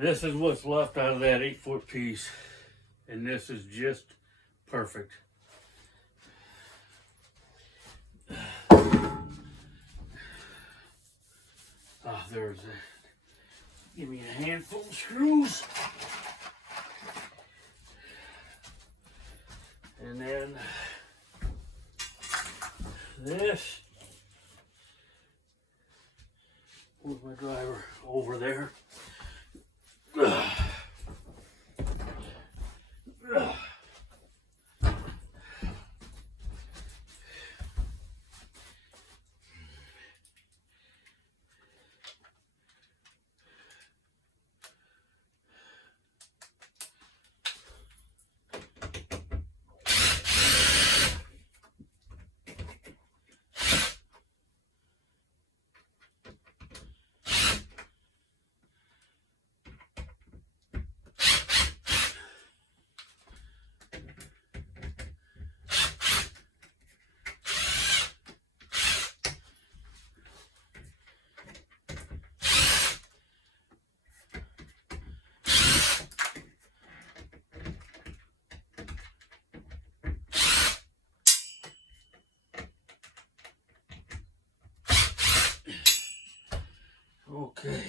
This is what's left out of that 8-foot piece. And this is just perfect. Ah, there's a, give me a handful of screws. And then this. Move my driver over there. Okay.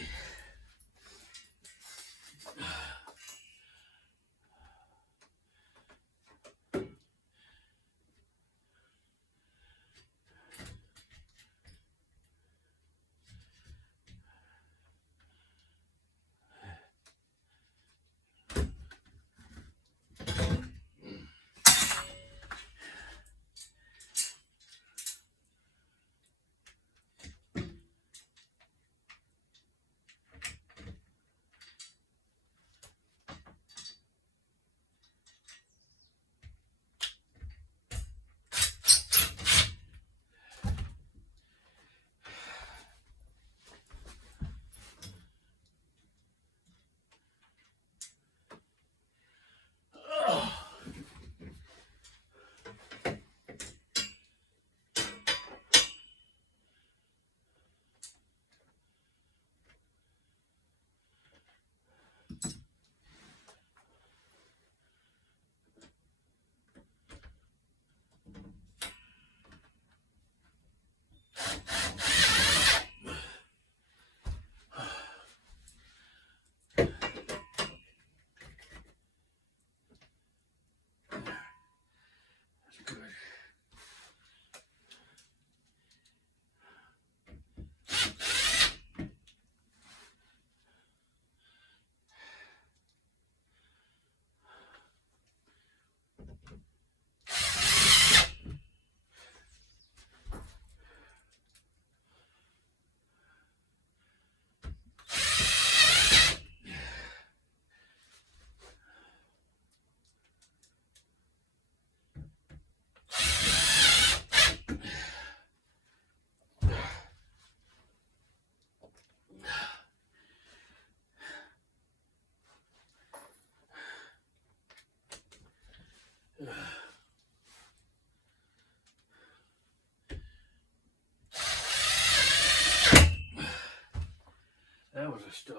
That was a stud.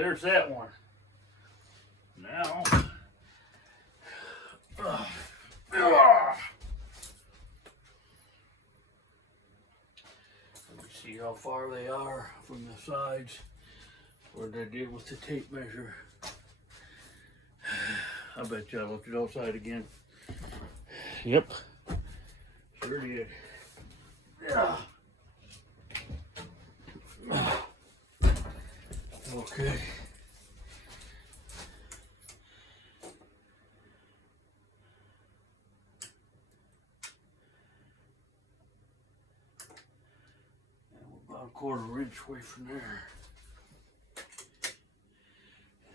there's that one. Now, let me see how far they are from the sides, what they did with the tape measure. I bet you I looked it outside again. Yep, sure did. Yeah. Okay. And we're about a quarter inch away from there.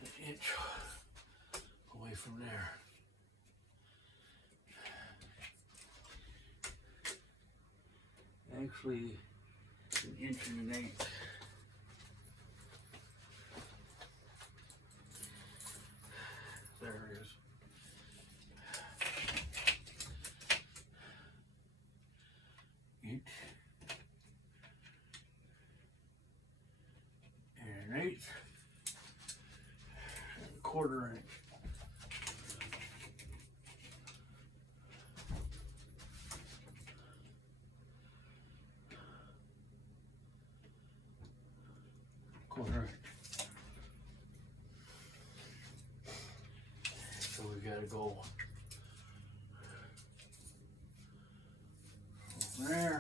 An inch away from there. Actually, an inch and an eighth. There it is. Inch and an eighth and a quarter inch. Quarter inch. So we gotta go from there.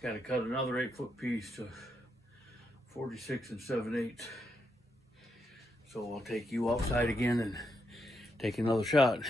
Got to cut another 8-foot piece to 46 and 7/8. So I'll take you outside again and take another shot.